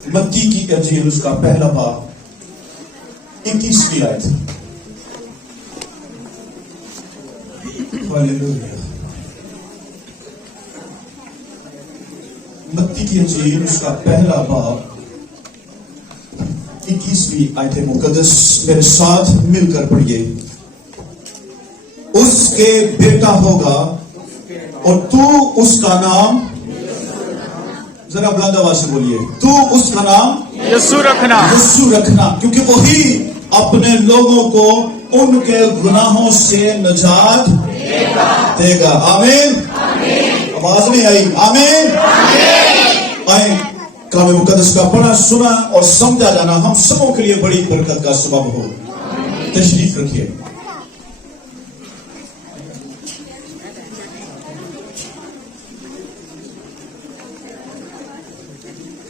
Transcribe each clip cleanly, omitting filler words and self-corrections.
मत्ती की इंजील उसका पहला बाब 21वीं आयत। हालेलुया। मत्ती की इंजील उसका पहला बाब 21वीं आयत मुकद्दस मेरे साथ मिलकर पढ़िए। उसके बेटा होगा और तू उसका नाम, जरा बुलंद आवाज से बोलिए, तू उसका नाम यीशु रखना। यीशु रखना, क्योंकि वही अपने लोगों को उनके गुनाहों से निजात देगा। आमीन। आवाज नहीं आई? आमीन। आए कलाम मुकद्दस का पढ़ा सुना और समझा जाना हम सबों के लिए बड़ी बरकत का सबब हो। तशरीफ रखिए।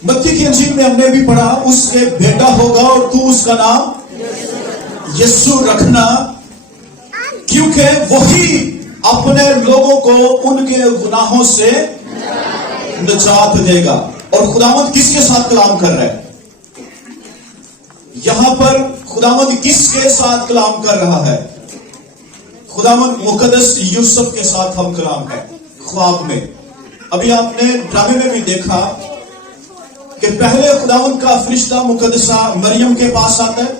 मत्ती की इंजील में हमने भी पढ़ा, उसके बेटा होगा और तू उसका नाम यीशु रखना, क्योंकि वही अपने लोगों को उनके गुनाहों से निजात देगा। और खुदावंद किसके साथ कलाम कर रहा है? यहां पर खुदावंद किसके साथ कलाम कर रहा है? खुदावंद मुकद्दस यूसुफ के साथ हम कलाम है ख्वाब में। अभी आपने ड्रामे में भी देखा कि पहले खुदावंद का फरिश्ता मुकद्दसा मरियम के पास आता है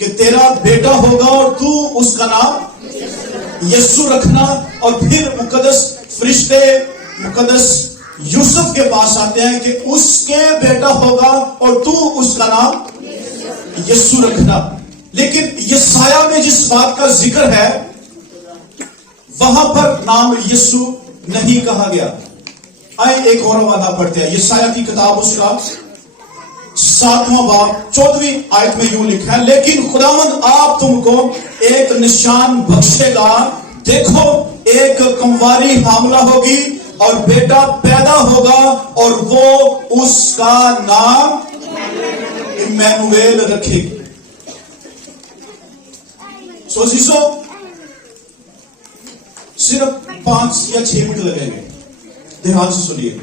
कि तेरा बेटा होगा और तू उसका नाम यीशु रखना। और फिर मुकद्दस फरिश्ते मुकद्दस यूसुफ के पास आते हैं कि उसके बेटा होगा और तू उसका नाम यीशु रखना। लेकिन यशाया में जिस बात का जिक्र है वहां पर नाम यीशु नहीं कहा गया। आए एक और वादा पढ़ते हैं। यशाया की किताब उसका 7वां बाब 14वीं आयत में यूं लिखा है, लेकिन खुदावंद आप तुमको एक निशान बख्शेगा, देखो एक कुंवारी हामला होगी और बेटा पैदा होगा और वो उसका नाम इम्मानुएल रखेगी। सोचिसो, सिर्फ 5 या 6 मिनट लगेंगे, ध्यान से सुनिए।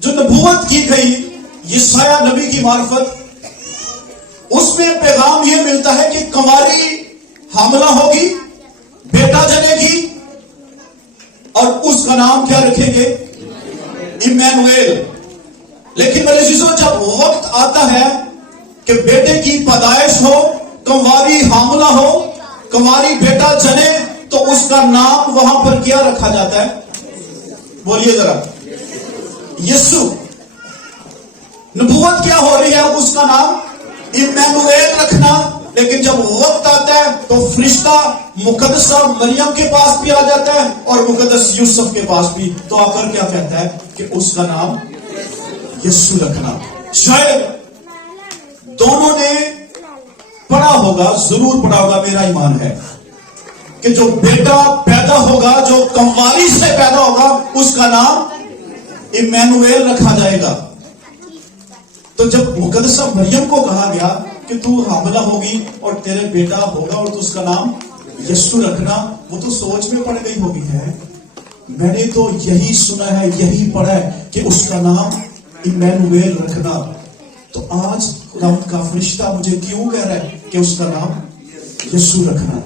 जो नबूवत की गई यशाया नबी की मार्फत, उसमें पैगाम यह मिलता है कि कुंवारी हामला होगी, बेटा जनेगी और उसका नाम क्या रखेंगे? इम्मानुएल। लेकिन मेरे अजीजों, जब वक्त आता है कि बेटे की पैदाइश हो, कुंवारी हामला हो, कुंवारी बेटा जने, तो उसका नाम वहां पर क्या रखा जाता है? बोलिए जरा, यीशु। नबूवत क्या हो रही है? उसका नाम इम्मानुएल रखना। लेकिन जब वक्त आता है तो फरिश्ता मुकद्दसा मरियम के पास भी आ जाता है और मुकद्दस यूसुफ के पास भी, तो आकर क्या कहता है कि उसका नाम यीशु रखना। शायद दोनों ने पढ़ा होगा, जरूर पढ़ा होगा, मेरा ईमान है कि जो बेटा पैदा होगा, जो कुंवारी से पैदा होगा, उसका नाम इम्मानुएल रखा जाएगा। तो जब मुकद्दसा मरियम को कहा गया कि तू हामला होगी और तेरे बेटा होगा और तू उसका नाम यीशु रखना, वो तो सोच में पड़ गई होगी है, मैंने तो यही सुना है, यही पढ़ा है कि उसका नाम इम्मानुएल रखना। तो आज खुदावंद का फरिश्ता मुझे क्यों कह रहा है कि उसका नाम यीशु रखना?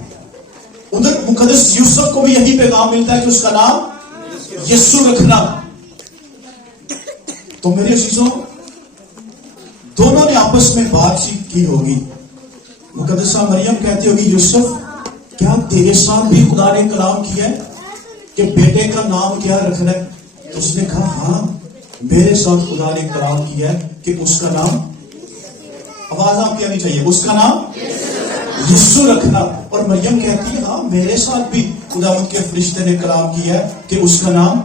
उधर मुकद्दस यूसुफ को भी यही पैगाम मिलता है कि उसका नाम यीशु रखना। तो मेरे अजीजों, दोनों ने आपस में बातचीत की होगी। मुकद्दसा मरियम कहती होगी, यूसुफ क्या तेरे साथ भी खुदा ने कलाम किया है कि बेटे का नाम क्या रखना है? तो उसने कहा, हाँ मेरे साथ खुदा ने कलाम किया है कि उसका नाम, आवाज आपकी आनी चाहिए, उसका नाम यीशु रखना। और मरियम कहती है, हाँ मेरे साथ भी खुदावंद के फरिश्ते ने कलाम किया है कि उसका नाम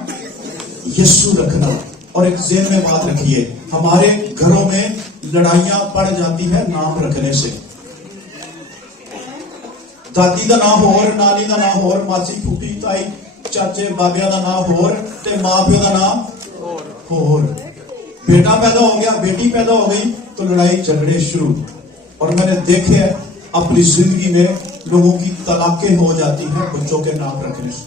यीशु रखना। और एक ज़हन में बात रखिए, हमारे घरों में लड़ाइयां पड़ जाती है नाम रखने से। दादी का नाम होर, नानी का नाम होर, मासी फूफी ताई चाचे बाबिया का नाम होर, ते मां प्यो का नाम होर। बेटा पैदा हो गया, बेटी पैदा हो गई, तो लड़ाई झगड़े शुरू। और मैंने देखे अपनी जिंदगी में लोगों की तलाकें हो जाती है बच्चों के नाम रखने से।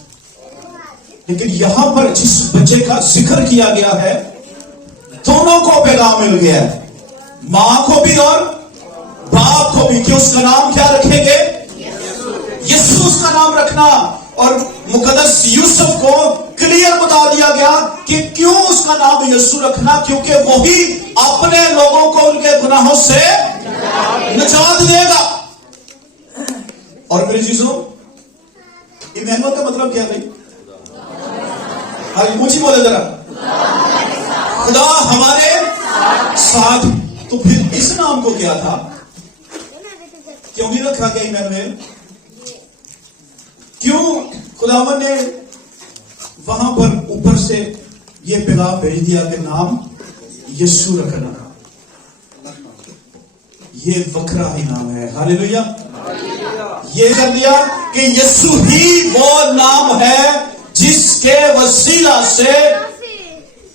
लेकिन यहां पर जिस बच्चे का जिक्र किया गया है दोनों को पैगाम मिल गया है, मां को भी और बाप को भी, कि उसका नाम क्या रखेंगे? यीशु उसका नाम रखना। और मुकद्दस यूसुफ को क्लियर बता दिया गया कि क्यों उसका नाम यीशु रखना, क्योंकि वही अपने लोगों को उनके गुनाहों से निजात देगा। और मेरे चीजों, इमैनुअल का मतलब क्या भाई? हाँ, ऊंची बोले जरा, खुदा हमारे साथ। तो फिर इस नाम को क्या था, क्यों नहीं रखा गया इमैनुअल? क्यों खुदावन ने वहां पर ऊपर से ये पैगाम भेज दिया कि नाम यीशु रखना? ये वखरा ही नाम है। हालेलुया। ये कर दिया कि यीशु ही वो नाम है जिसके वसीला से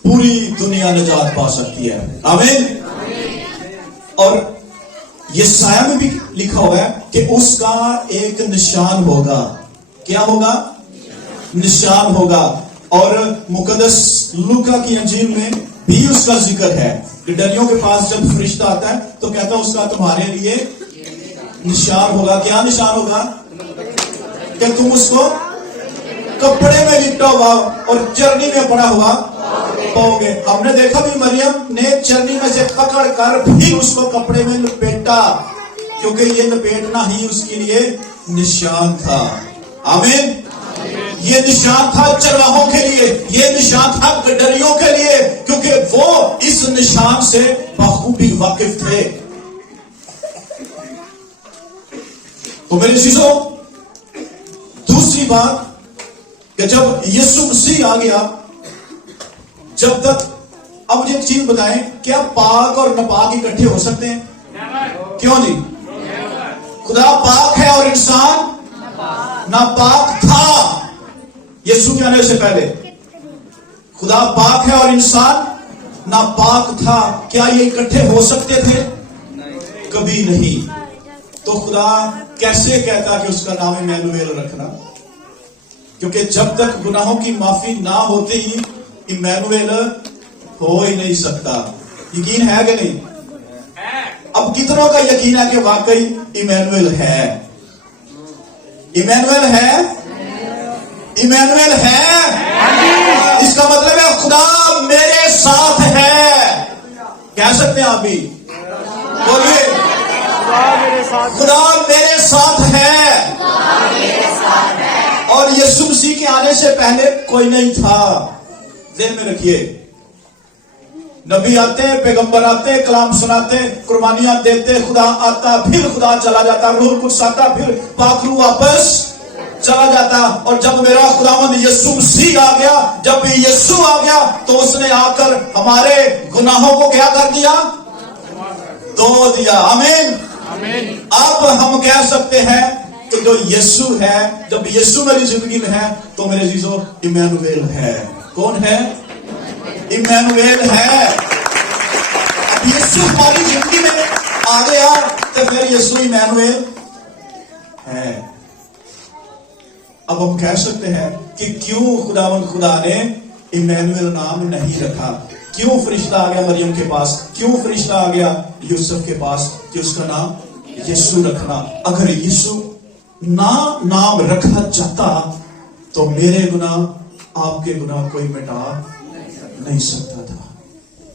पूरी दुनिया निजात पा सकती है। आमीन। और ये साया में भी लिखा हुआ है कि उसका एक निशान होगा। क्या होगा? निशान होगा। और मुकद्दस लूका की अंजील में भी उसका जिक्र है। डरियों के पास जब फरिश्ता आता है तो कहता है उसका तुम्हारे लिए निशान होगा। क्या निशान होगा? कि तुम उसको कपड़े में लिपटा हुआ और चरनी में पड़ा हुआ पाओगे। हमने देखा भी मरियम ने चरनी में से पकड़कर फिर उसको कपड़े में लपेटा, क्योंकि ये लपेटना ही उसके लिए निशान था। आमीन। ये निशान था चरवाहों के लिए, ये निशान था गडरियों के लिए, क्योंकि वो इस निशान से बखूबी वाकिफ थे। तो मेरे शिष्यों, दूसरी बात कि जब यीशु मसीह आ गया, जब तक, अब मुझे एक चीज बताएं, क्या पाक और नापाक इकट्ठे हो सकते हैं? क्यों जी? खुदा पाक है और इंसान नापाक था। यीशु के आने से पहले खुदा पाक है और इंसान नापाक था। क्या ये इकट्ठे हो सकते थे? कभी नहीं। तो खुदा कैसे कहता कि उसका नाम इमैनुएल रखना? क्योंकि जब तक गुनाहों की माफी ना होती ही इमैनुएल हो ही नहीं सकता। यकीन है कि नहीं? अब कितनों का यकीन है कि वाकई इमैनुएल है? इमैनुएल है? इमैनुएल है। इसका मतलब है खुदा मेरे साथ है। कह सकते हैं आप भी? बोलिए, खुदा मेरे साथ है। और यीशु मसीह के आने से पहले कोई नहीं था। ध्यान में रखिए, नबी आते हैं, पैगंबर आते हैं, कलाम सुनाते, कुर्बानियां देते, खुदा आता, फिर खुदा चला जाता, रूह कुछ आता, फिर पाखरू वापस चला जाता। और जब मेरा खुदावंद यीशु मसीह आ गया, जब यीशु आ गया, तो उसने आकर हमारे गुनाहों को क्या कर दिया? धो दिया। आमीन। अब हम कह सकते हैं कि जो यीशु है, जब यीशु मेरी जिंदगी में है, तो मेरे जीजो इमैनुएल है। कौन है? इमैनुएल है। अब यीशु हमारी जिंदगी में आ गया तो फिर यीशु इमैनुएल है। अब हम कह सकते हैं कि क्यों खुदावंद खुदा ने इमैनुएल नाम नहीं रखा? क्यों फरिश्ता आ गया मरियम के पास? क्यों फरिश्ता आ गया यूसुफ के पास कि उसका नाम यीशु रखना? अगर यीशु ना नाम रखा चाहता तो मेरे गुनाह, आपके गुनाह कोई मिटा नहीं सकता था,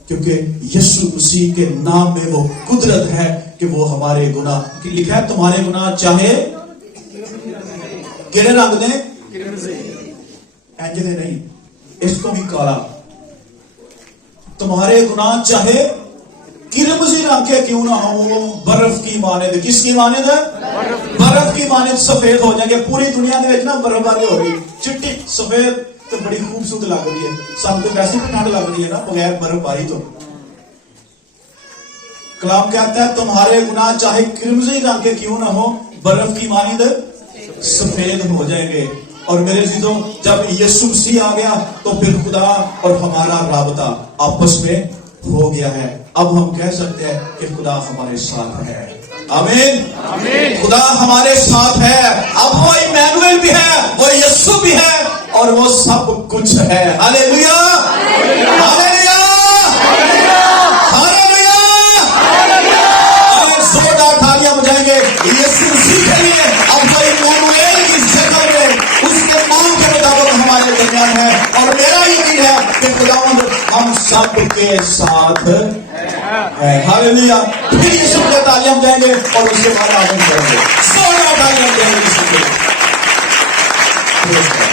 क्योंकि यीशु मसीह के नाम में वो कुदरत है कि वो हमारे गुनाह, लिखा है तुम्हारे गुनाह चाहे किड़े रंग दे, इंजने नहीं, इसको भी काला, तुम्हारे गुनाह चाहे किरमजी रंग के क्यों ना हो, वो बर्फ की माने, किसकी माने है? बर्फ की माने सफेद हो जाएंगे। पूरी दुनिया में ना बर्फबारी हो रही, चिट्टी सफेद तो बड़ी खूबसूरत लग रही है। सब तो वैसे भी ठंड लग रही है ना बगैर बर्फबारी तो। कलाम कहता है तुम्हारे गुनाह चाहे किरमजी रंग के क्यों ना हो, बर्फ की मानिंद सफेद हो जाएंगे। और मेरे जीजों, जब यीशु मसीह आ गया तो फिर खुदा और हमारा राबता आपस में हो गया है। अब हम कह सकते हैं कि खुदा हमारे साथ है। आमीन। खुदा हमारे साथ है। अब वो इमैनुएल भी है, वो यीशु भी है, और वो सब कुछ है। Hallelujah, hallelujah. के साथ है। हालेलुया। फिर यीशु के लिए तालियां देंगे और उसके बाद आनंद करेंगे। जोरदार तालियां देंगे यीशु के लिए।